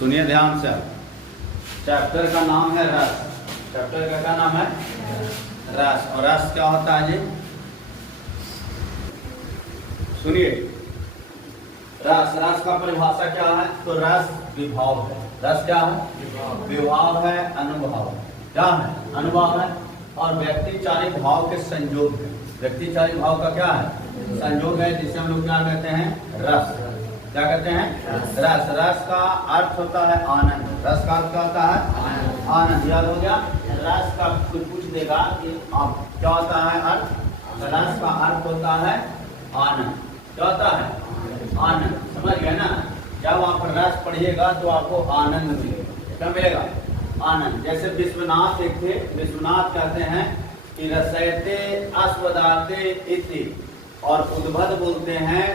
सुनिए ध्यान से। चैप्टर का नाम है रस। चैप्टर का क्या नाम है? रस। और रस क्या होता है जी? सुनिए, रस, रस का परिभाषा क्या है? तो रस विभाव है। रस क्या है? विभाव है, अनुभव है। क्या है? अनुभव है। और व्यक्ति चालित भाव के संयोग है। व्यक्ति चालित भाव का क्या है? संयोग है, जिसे हम लोग क्या कहते हैं? रस। क्या कहते हैं? रस। रस का अर्थ होता है आनंद। रस का अर्थ क्या होता है? आनंद। याद हो गया? रस का कोई पूछ देगा कि आप क्या होता है अर्थ? रस का अर्थ होता है आनंद। क्या होता है? आनंद। समझ गए ना? जब आप रस पढ़िएगा तो आपको आनंद मिलेगा। क्या मिलेगा? आनंद। जैसे विश्वनाथ एक थे, विश्वनाथ कहते हैं कि रसयते अस्वदाते इति, और उद्भद बोलते हैं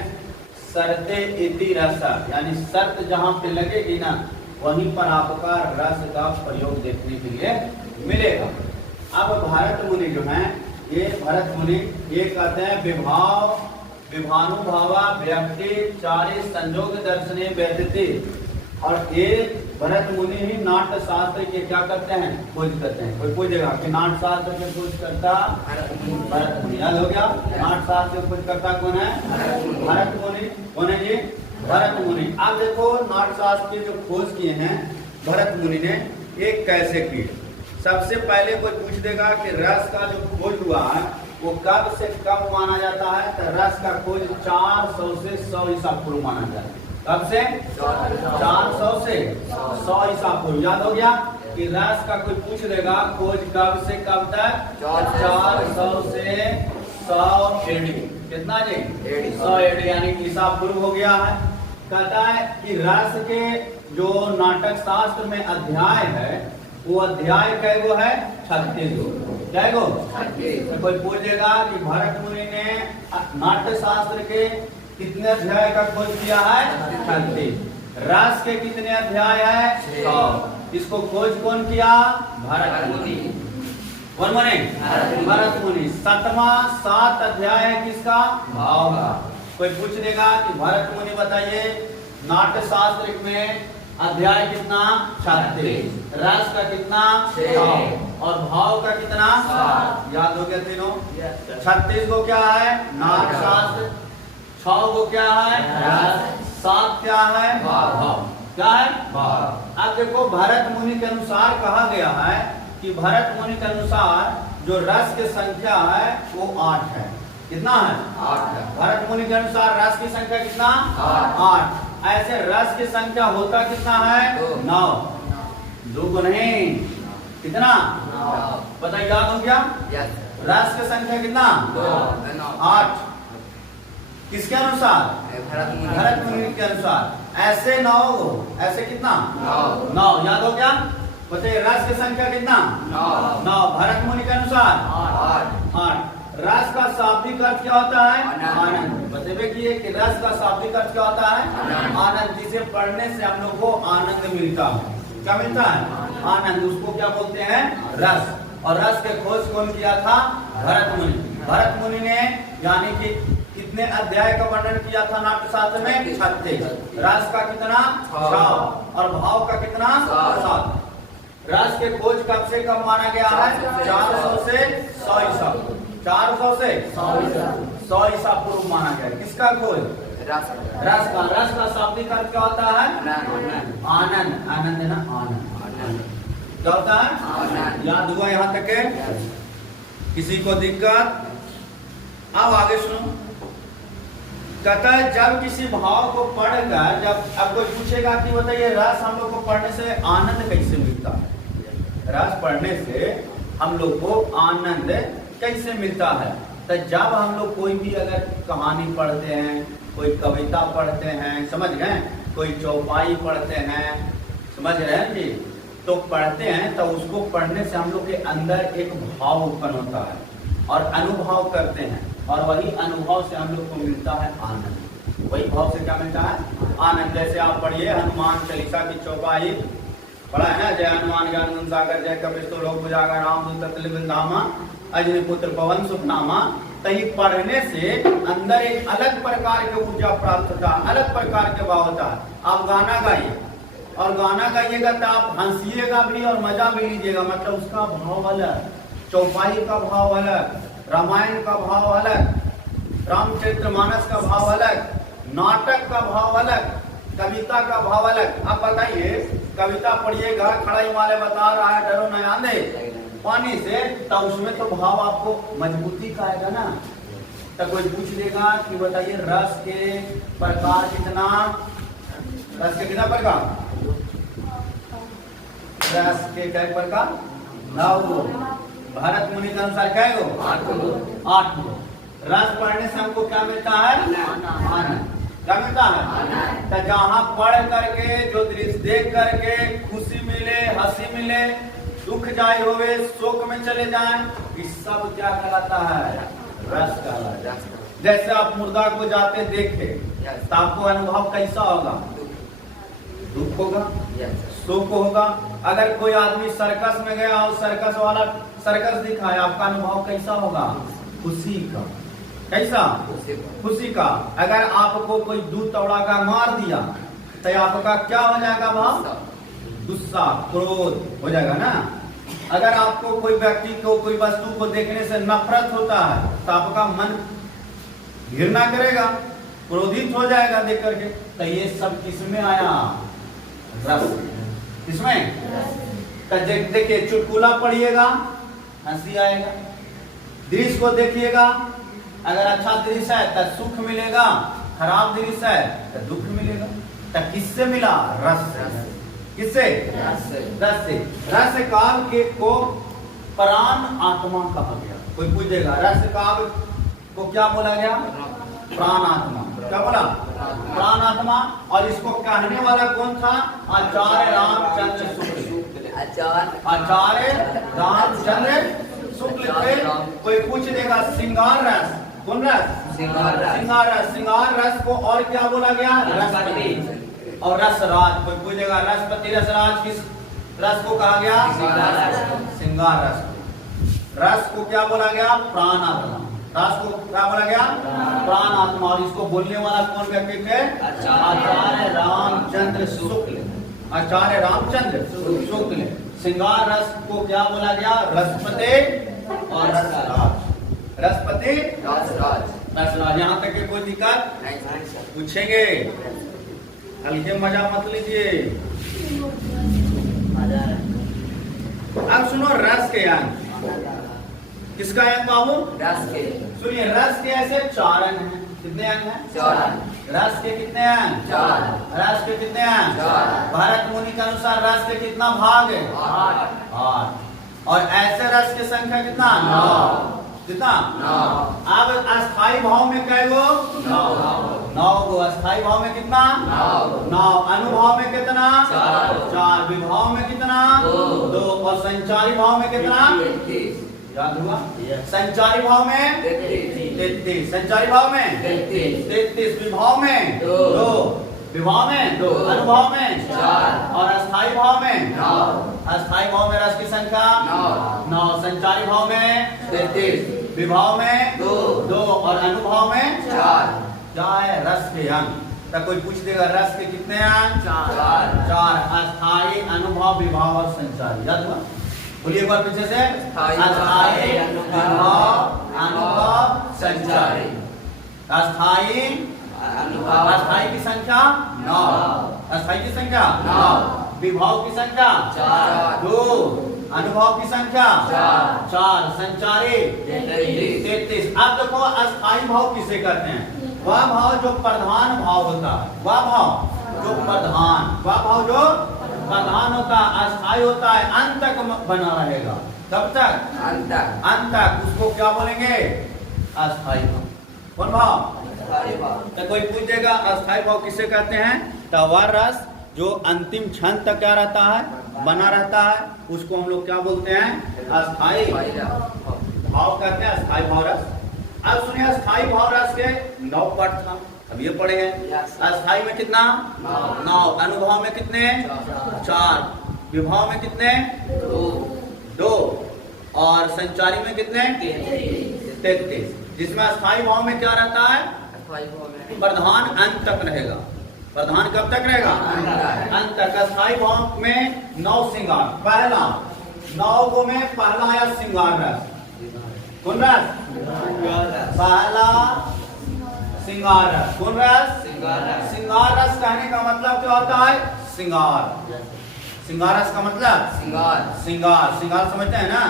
सरते इति रस, यानी शर्त जहां पे लगेगी ना वहीं पर आपका रस का प्रयोग देखने के लिए मिलेगा। अब भरत मुनि जो है, ये भरत मुनि ये कहते हैं विभाव विभानुभावा व्यक्ति चारि संयोग दर्शने व्यतीति। और एक भरत मुनि ही नाट्य शास्त्र के क्या करते हैं? खोज करते हैं। कोई पूछेगा कि नाट्य शास्त्र के खोज करता भरत मुनि। याद हो गया? नाट्य शास्त्र के खोज करता कौन है? भरत मुनि। कौन है ये? भरत मुनि। अब देखो नाट्य शास्त्र के जो खोज किए हैं भरत मुनि ने, ये कैसे किए? सबसे पहले कोई पूछ देगा कि रस का जो खोज हुआ है वो कब से कब माना जाता है? तो रस का खोज 400 से 100 ईसा पूर्व माना जाता है। कब से? 400 से 100 ईसा पूर्व। याद हो गया कि रस का कोई पूछ देगा खोज कब से कब तक? 400 से 100 एडी। कितना जी? 100 एडी, यानी ईसा पूर्व हो गया है। कहता है कि रस के जो नाटक शास्त्र में अध्याय है वो अध्याय कै गो है? 36 गो। क्या गो? 36। तो कोई पूछेगा कि भरत मुनि ने नाट्य शास्त्र के कितने अध्याय का खोज किया है? 36। रस के कितने अध्याय है? 100। इसको खोज कौन किया? भरत मुनि। कौन बने? भरत मुनि। 7वां अध्याय है किसका? भाव का। कोई पूछ लेगा कि भरत मुनि बताइए नाट्य शास्त्र में अध्याय कितना? 36। रस का कितना? 100। और भाव का कितना? 7। याद हो गया तीनों? 36 को क्या है? नाट्य शास्त्र। 6 को क्या है? रस। 7 क्या है? भाव। क्या है? भाव। अब देखो भरत मुनि के अनुसार कहा गया है कि भरत मुनि के अनुसार जो रस की संख्या है वो 8 है। कितना है? 8 है। भरत मुनि के अनुसार रस की संख्या कितना? 8। ऐसे रस की संख्या होता कितना है? 9। 2 को नहीं, कितना? 9। पता याद हो गया? रस की संख्या कितना? 8। किसके अनुसार? भरत मुनि के अनुसार। ऐसे 9, ऐसे कितना? 9। याद हो गया? बताइए रस की संख्या कितना? 9। भरत मुनि के अनुसार 8। रस का शाब्दिक अर्थ क्या होता है? आनंद। बताइए कि रस का शाब्दिक अर्थ क्या होता है? आनंद। जिसे पढ़ने से हम लोग को आनंद मिलता है। क्या मिलता है? आनंद। उसको क्या बोलते हैं? रस। और रस के खोज कौन किया था? भरत मुनि। भरत मुनि ने यानी कि कितने अध्याय का वर्णन किया था नाट्य शास्त्र में? 36। रस का कितना? 6। और भाव का कितना? 7। रस के खोज कब से कब माना गया है? 400 से 100 ईसा। 400 से 100 ईसा पूर्व माना गया। किसका खोज? रस का। रस का शाब्दिक अर्थ क्या होता है? आनंद। आनंद है ना? आनंद। क्या होता है? आनंद। याद हुआ यहाँ तक है? किसी को दिक्कत? अब आगे सुनो। कहता है जब किसी भाव को पढ़कर, जब अब कोई पूछेगा कि बताइए रस हम लोग को पढ़ने से आनंद कैसे मिलता है? रस पढ़ने से हम लोग को आनंद कैसे मिलता है? तो जब हम लोग कोई भी अगर कहानी पढ़ते हैं, कोई कविता पढ़ते हैं, समझ गए, कोई चौपाई पढ़ते हैं, समझ रहे हैं जी, तो पढ़ते हैं तो उसको पढ़ने से हम लोग के अंदर एक भाव उत्पन्न होता है और अनुभव करते हैं, और वही अनुभव से हम लोग को मिलता है आनंद। वही भाव से क्या मिलता है? आनंद। जैसे आप पढ़िए हनुमान चालीसा की चौपाई पढ़ा है ना? जय हनुमान ज्ञान गुण सागर, जय कपीश लोक बुझागर, रामदूत धामा, अजनी पुत्र पवन सुखनामा। तो ये पढ़ने से अंदर एक अलग प्रकार की ऊर्जा प्राप्त होता है, अलग प्रकार के भाव होता है। आप गाना गाइए, और गाना गाइएगा तो आप हंसिएगा भी और मजा भी लीजिएगा, मतलब उसका भाव अलग, चौपाई का भाव अलग, रामायण का भाव अलग, रामचरितमानस का भाव अलग, नाटक का भाव अलग, कविता का भाव अलग। आप बताइए, कविता पढ़िएगा, खड़ा हिमालय बता रहा है डरो न आंधे पानी से, तो उसमें तो भाव आपको मजबूती का आएगा ना। तो कोई पूछ लेगा कि बताइए रस के प्रकार कितना, रस के कितना प्रकार, रस के कई प्रकार, 9। भारत मुनि के अनुसार कै गो, 8 गो। रस पढ़ने से हमको क्या मिलता है, आनंद। क्या मिलता है, तो जहाँ पढ़ करके, जो दृश्य देख करके खुशी मिले, हंसी मिले, दुख जाए होवे, शोक में चले जाएं, इस सब क्या कहलाता है, रस कहलाता है। जैसे आप मुर्दा को जाते देखे तो आपको अनुभव कैसा होगा, दुख होगा, शोक होगा। अगर कोई आदमी सर्कस में गया और सर्कस वाला सर्कस दिखाया, आपका अनुभव कैसा होगा, खुशी का। कैसा, खुशी का। अगर आपको कोई दूध तौड़ा का मार दिया तो आपका क्या हो जाएगा भाव, गुस्सा, क्रोध हो जाएगा ना। अगर आपको कोई व्यक्ति को, कोई वस्तु को देखने से नफरत होता है तो आपका मन घृणा करेगा, क्रोधित हो जाएगा देख करके। तो ये सब किसमें आया, रस। किसमें, तो देखिए चुटकुला पढ़िएगा हंसी आएगा, दृश्य को देखिएगा, अगर अच्छा दृश्य है तो सुख मिलेगा, खराब दृश्य है तो दुख मिलेगा। तो किससे मिला, रस से। किससे, रस से। रस काल के को प्राण आत्मा कहा गया। कोई पूछेगा रस काल को क्या बोला गया, प्राण आत्मा। क्या बोला, प्राण आत्मा। और इसको कहने वाला कौन था, आचार्य रामचंद्र शुक्ल। आचार्य रामचंद्र शुक्ल थे। कोई पूछ देगा श्रृंगार रस, कौन रस, श्रृंगार रस। श्रृंगार रस को और क्या बोला गया, रसपति। और रसराज, कोई पूछेगा रसपति रसराज किस रस को कहा गया, श्रृंगार रस। रस को क्या बोला गया, प्राण आत्मा। रस को क्या बोला गया, प्राण आत्मा। और इसको बोलने वाला कौन व्यक्ति थे, आचार्य रामचंद्र शुक्ल। आचार्य रामचंद्र शुक्ल। श्रृंगार रस को क्या बोला गया, रसपति और रसराज। रसपति, रसराज। यहाँ तक के कोई दिक्कत पूछेंगे, हल्के मजा मत लीजिए। अब सुनो रस के अंग, किसका अंग बाबू, रस के। सुनिए रस के ऐसे 4 अंग हैं। कितने अंग हैं, 4 अंग। रस के कितने अंग, 4। रस के कितने अंग, 4। भारत मुनि के अनुसार रस के कितना भाग है, 8। और ऐसे रस की संख्या कितना, 9। कितना, 9। अब अस्थाई भाव में कै गो, 9 गो। अस्थाई भाव में कितना, 9। अनुभव में कितना, 4। विभाव में कितना, 2। और संचारी भाव में कितना, याद हुआ, संचारी भाव में 33। संचारी भाव में 33। विभाव में 2। विभाव में 2। अनुभव में 4। और अस्थाई भाव में 9। अस्थाई भाव में रस की संख्या 9। संचारी भाव में 33। विभाव में 2। और अनुभव में 4। क्या है, रस के अंग। तो कोई पूछ देगा रस के कितने अंग, 4। अस्थाई, अनुभव, विभाव और संचारी। याद हुआ, बोलिए एक बार पीछे से, अस्थाई, विभाव, अनुभव, संचारी। अस्थाई, अस्थाई की संख्या 9। अस्थाई की संख्या 9। विभाव की संख्या 2। अनुभव की संख्या 4। संचारी 33। अब देखो अस्थाई भाव किसे कहते हैं, वह भाव जो प्रधान भाव होता है, वह भाव जो प्रधान, वह भाव जो प्रधान होता है, अस्थाई होता है, अंत तक बना रहेगा। कब तक, अंत तक। अंत तक। उसको क्या बोलेंगे, अस्थाई भाव। कौन भाव, तो कोई पूछेगा अस्थाई भाव किसे कहते हैं, तो वह रस जो अंतिम क्षण तक क्या रहता है, बना रहता है, उसको हम लोग क्या बोलते हैं, अस्थाई भाव कहते हैं। अस्थाई भाव रस। अब सुनिए अस्थाई भाव रस के 9 पाठ था, अब ये पढ़े हैं। अस्थाई में कितना, 9। अनुभव में कितने, 4। विभाव में कितने, 2। और संचारी में कितने, 33। जिसमें अस्थाई भाव में क्या रहता है, प्रधान अंत तक रहेगा। प्रधान कब तक रहेगा? अंत तक। स्थायी भाव में 9 श्रृंगार। पहला 9 को में पहला आया श्रृंगार रस। कौन रस? पहला श्रृंगार रस। कौन रस? श्रृंगार रस कहने का मतलब क्या होता है? श्रृंगार। श्रृंगार रस का मतलब श्रृंगार। श्रृंगार समझते हैं ना?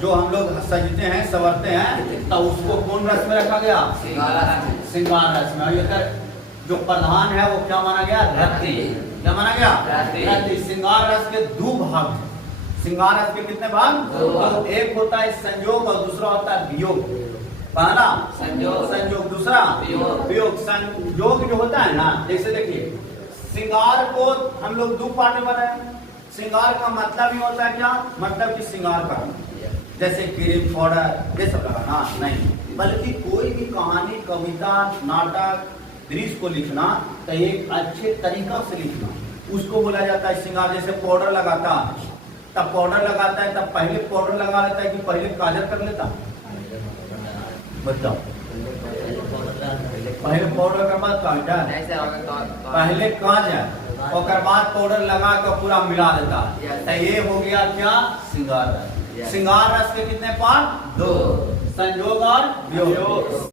जो हम लोग सजते हैं, संवरते हैं, तो उसको कौन रस में रखा गया? श्रृंगार रस में। जो प्रधान है वो क्या माना गया? रति। क्या माना गया? रति। श्रृंगार रस के 2 भाग हैं। श्रृंगार रस के कितने भाग? 2। एक होता है संयोग और दूसरा होता है वियोग। पहला संयोग, दूसरा वियोग। संयोग जो होता है ना, जैसे देखिए श्रृंगार को हम लोग 2 पार्ट में बनाए। श्रृंगार का मतलब ही होता है क्या? मतलब कि श्रृंगार करना, जैसे क्रीम, पाउडर, ये सब लगाना नहीं, बल्कि कोई भी कहानी, कविता, नाटक, दृश्य को लिखना तो एक अच्छे तरीका से लिखना, उसको बोला जाता है श्रृंगार। जैसे पाउडर लगाता है, तब पाउडर लगाता है, तब पहले पाउडर लगा लेता है कि पहले काजल कर लेता? बताओ। पहले पाउडर के बाद काजल, पहले काजल और बाद पाउडर लगा कर पूरा मिला देता है। तो ये हो गया क्या? श्रृंगार रस। श्रृंगार रस के कितने पार्ट? 2। संयोग और वियोग।